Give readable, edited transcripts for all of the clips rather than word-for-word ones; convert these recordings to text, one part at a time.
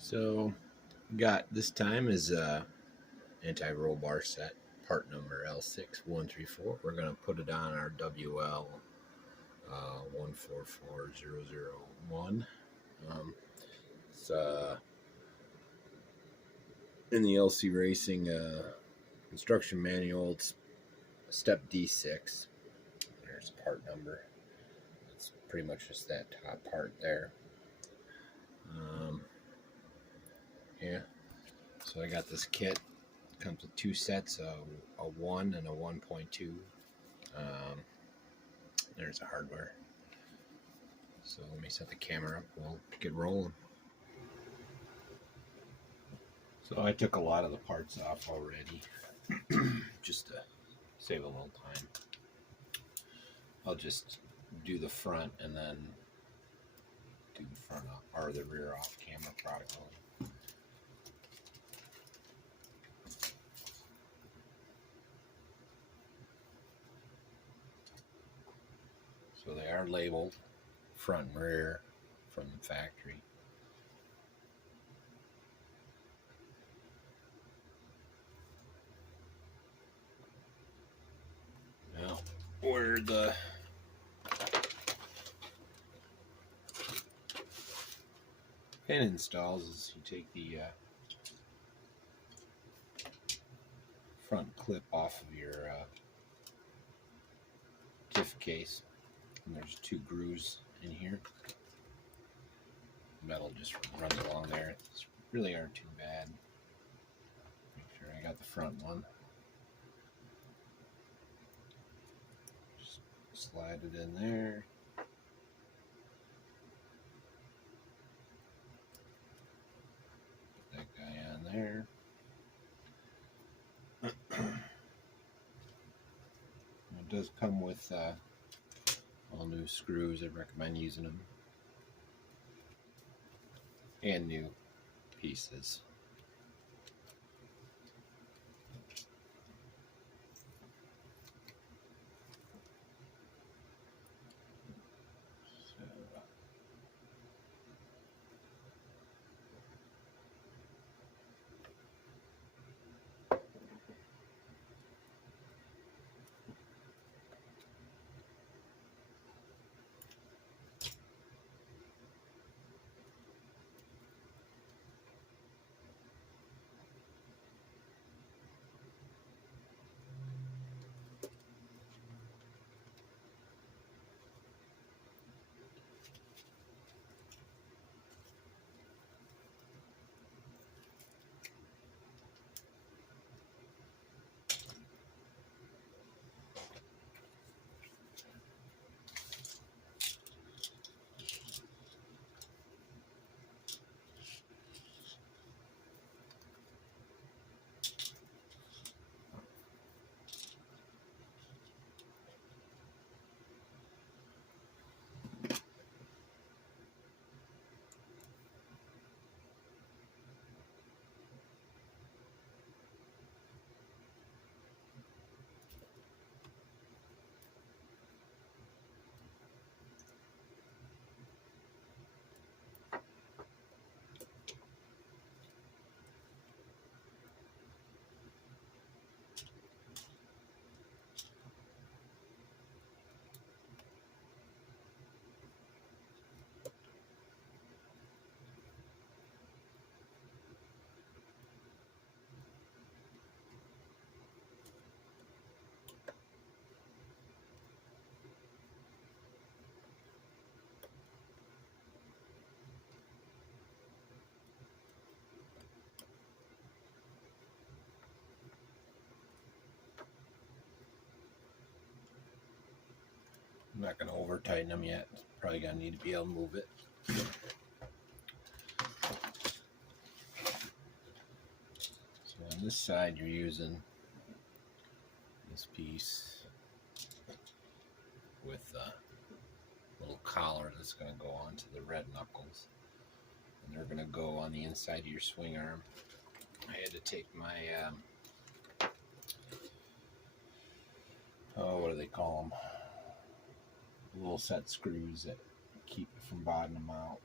So got this time is anti roll bar set, part number L6134. We're gonna put it on our wl144001. It's in the LC Racing instruction manual. It's step D6. There's part number. It's pretty much just that top part there. Yeah. So I got this kit. It comes with two sets, a 1 and a 1.2. There's the hardware. So let me set the camera up. We'll get rolling. So I took a lot of the parts off already, just to save a little time. I'll just do the front and then do the front or the rear off camera prodigal. So they are labeled front and rear from the factory. Now, where the pin installs is you take the front clip off of your TIFF case, and there's two grooves in here. Metal just runs along there. It's really aren't too bad. Make sure I got the front one. Just slide it in there. Put that guy on there. It does come with all new screws. I recommend using them. And new pieces. I'm not going to over tighten them yet. Probably going to need to be able to move it. So on this side you're using this piece with a little collar that's going to go onto the red knuckles. And they're going to go on the inside of your swing arm. I had to take my, what do they call them? Little set screws that keep it from bottoming out.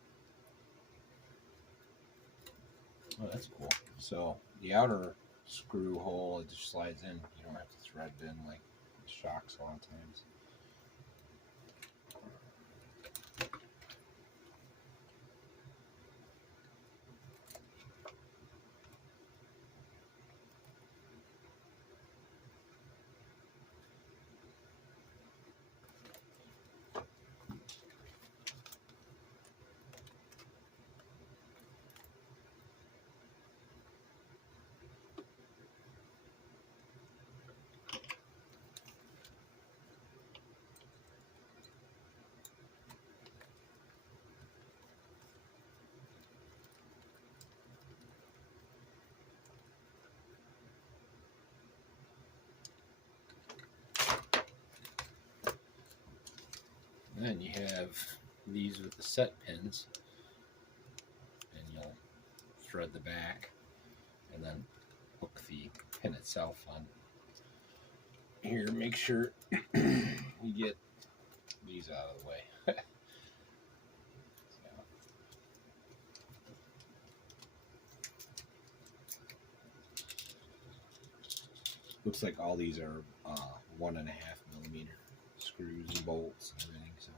Oh, that's cool. So the outer screw hole, it just slides in. You don't have to thread it in like shocks a lot of times. And then you have these with the set pins, and you'll thread the back and then hook the pin itself on. Here, make sure you get these out of the way. So, looks like all these are 1.5 millimeter screws and bolts and everything. So.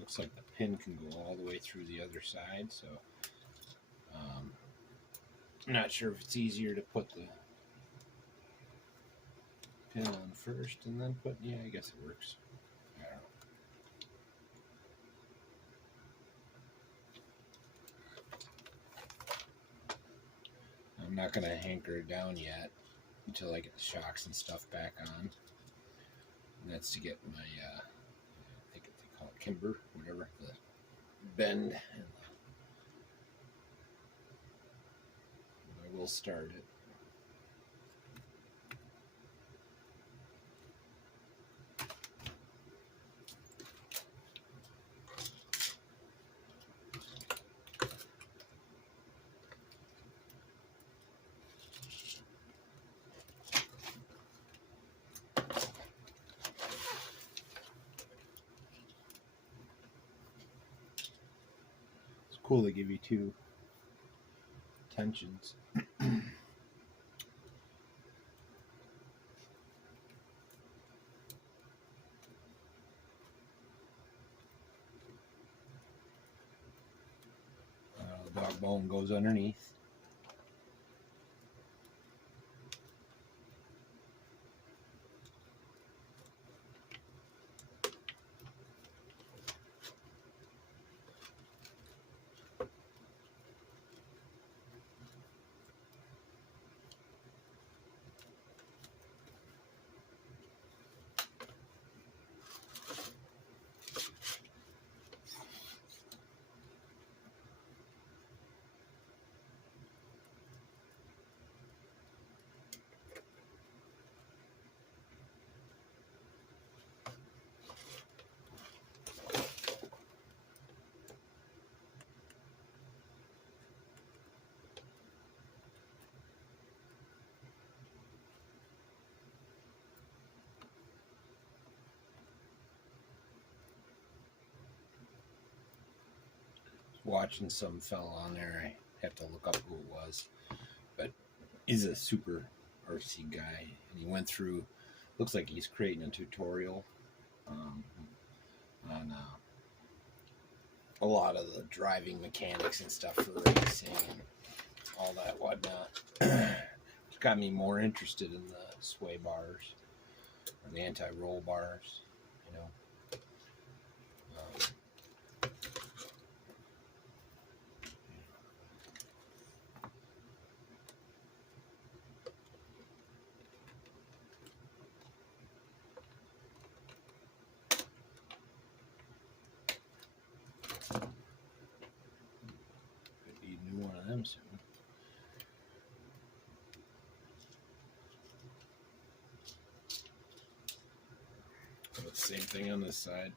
Looks like the pin can go all the way through the other side, so I'm not sure if it's easier to put the pin on first and then put, yeah, I guess it works. I don't know. I'm not going to hanker it down yet until I get the shocks and stuff back on. And that's to get my, I think they call it kimber, whatever, the bend. And I will start it. Cool, they give you 2 tensions. The dog bone goes underneath. Watching some fella on there, I have to look up who it was, but he's a super RC guy, and he went through, looks like he's creating a tutorial on a lot of the driving mechanics and stuff for racing and all that whatnot. It's got me more interested in the sway bars, or the anti-roll bars, you know. One of them soon. Same thing on this side.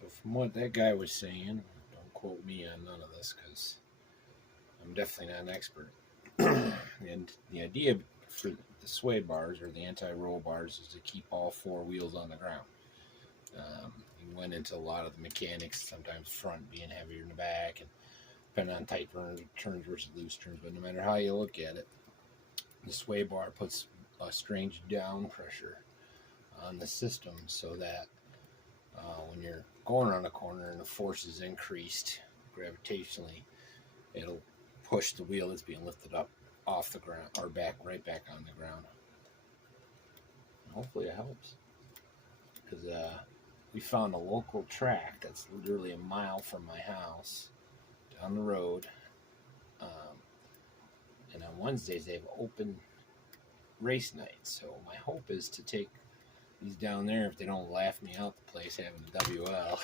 So from what that guy was saying, don't quote me on none of this because I'm definitely not an expert. And the idea for the sway bars or the anti-roll bars is to keep all four wheels on the ground. He went into a lot of the mechanics, sometimes front being heavier than the back, and depending on tight turns versus loose turns. But no matter how you look at it, the sway bar puts a strange down pressure on the system so that when you're going around a corner and the force is increased gravitationally, it'll push the wheel that's being lifted up off the ground or right back on the ground. Hopefully it helps, because we found a local track that's literally a mile from my house down the road, and on Wednesdays they have open race nights. So my hope is to take these down there if they don't laugh me out the place having a WL.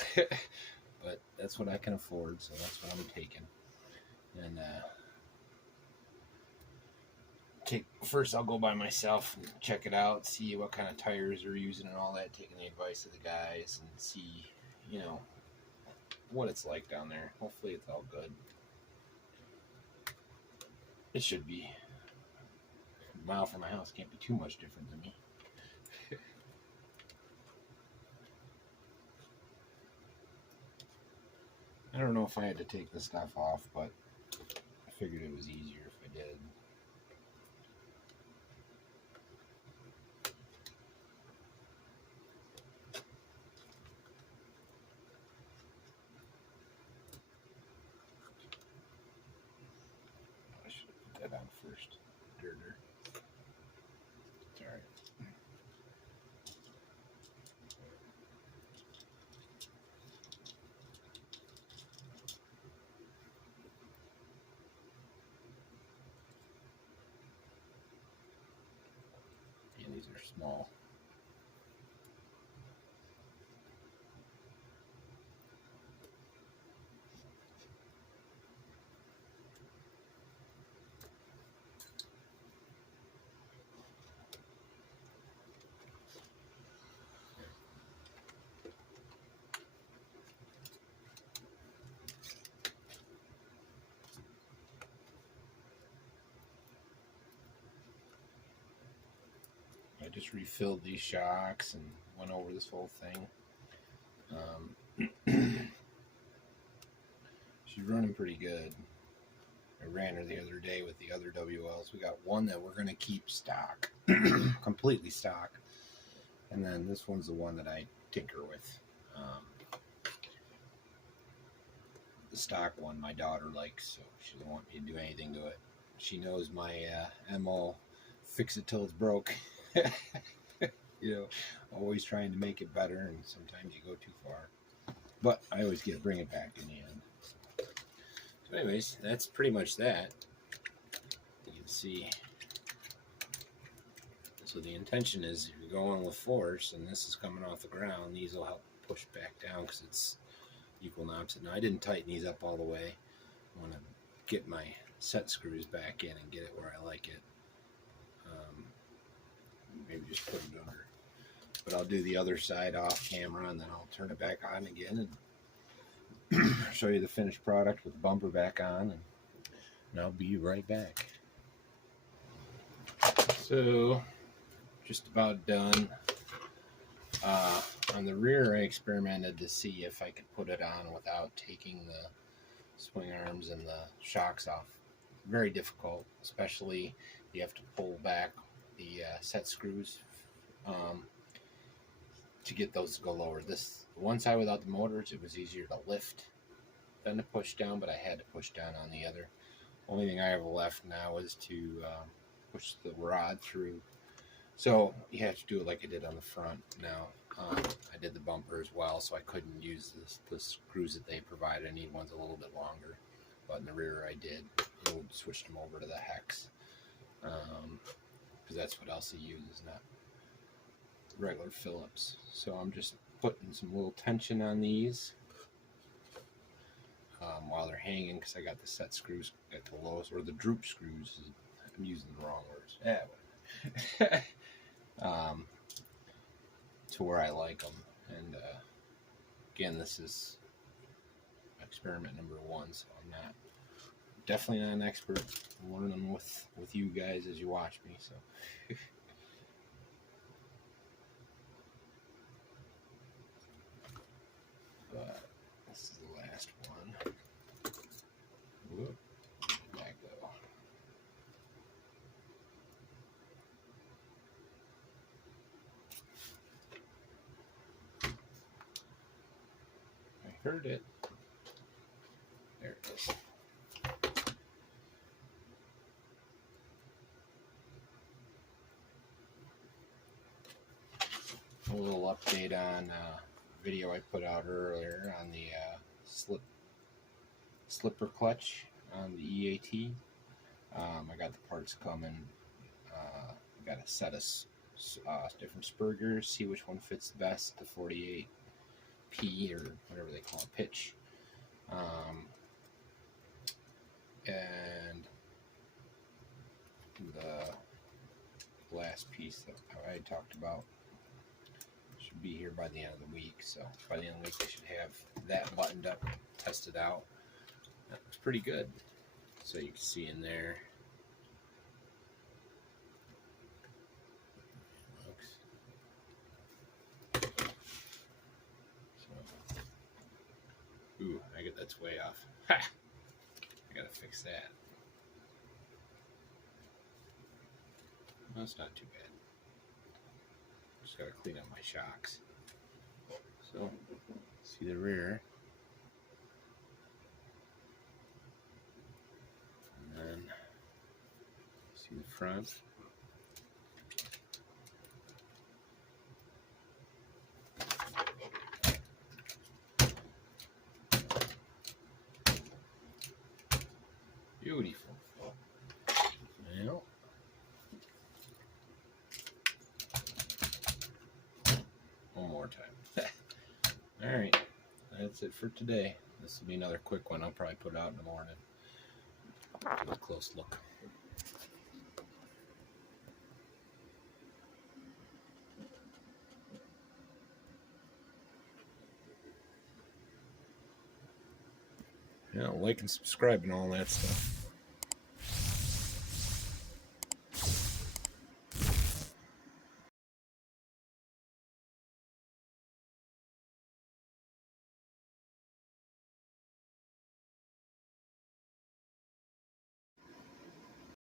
But that's what I can afford, so that's what I'm taking. And first I'll go by myself and check it out, see what kind of tires they're using and all that, taking the advice of the guys, and see, you know, what it's like down there. Hopefully it's all good. It should be. A mile from my house can't be too much different than me. I don't know if I had to take the stuff off, but I figured it was easier if I did. I should have put that on first. Dirter. It's alright. And these are small. I just refilled these shocks and went over this whole thing. She's running pretty good. I ran her the other day with the other WLs. We got one that we're going to keep stock, completely stock. And then this one's the one that I tinker with. The stock one my daughter likes, so she doesn't want me to do anything to it. She knows my MO, fix it till it's broke. You know, always trying to make it better, and sometimes you go too far. But I always bring it back in the end. So anyways, that's pretty much that. You can see. So the intention is, if you're going with force and this is coming off the ground, these will help push back down because it's equal and opposite. Now I didn't tighten these up all the way. I want to get my set screws back in and get it where I like it. Maybe just put it under. But I'll do the other side off camera, and then I'll turn it back on again and show you the finished product with the bumper back on, and I'll be right back. So, just about done. On the rear, I experimented to see if I could put it on without taking the swing arms and the shocks off. Very difficult, especially you have to pull back the set screws to get those to go lower. This one side without the motors, it was easier to lift than to push down, but I had to push down on the other. Only thing I have left now is to push the rod through. So you have to do it like I did on the front. Now I did the bumper as well, so I couldn't use the screws that they provided. I need ones a little bit longer, but in the rear I did. And we switched them over to the hex because that's what LC uses, not regular Phillips. So I'm just putting some little tension on these while they're hanging, because I got the set screws at the lowest, or the droop screws. I'm using the wrong words. Yeah, to where I like them, and again, this is experiment number 1, so I'm definitely not an expert. I'm learning with you guys as you watch me. So. But this is the last one. Whoop. Back though. I heard it. There it is. A little update on video I put out earlier on the slipper clutch on the EAT. I got the parts coming. I got a set of different spurgers, see which one fits best, the 48P or whatever they call it, pitch. And the last piece that I talked about should be here by the end of the week. So by the end of the week, I should have that buttoned up, tested out. That looks pretty good. So you can see in there. Ooh, that's way off. Ha! I gotta fix that. That's not too bad. Just gotta clean up my shocks. So, see the rear. And then, see the front. Beautiful. Well, one more time. All right, that's it for today. This will be another quick one. I'll probably put it out in the morning. Give a close look. Yeah, like and subscribe and all that stuff.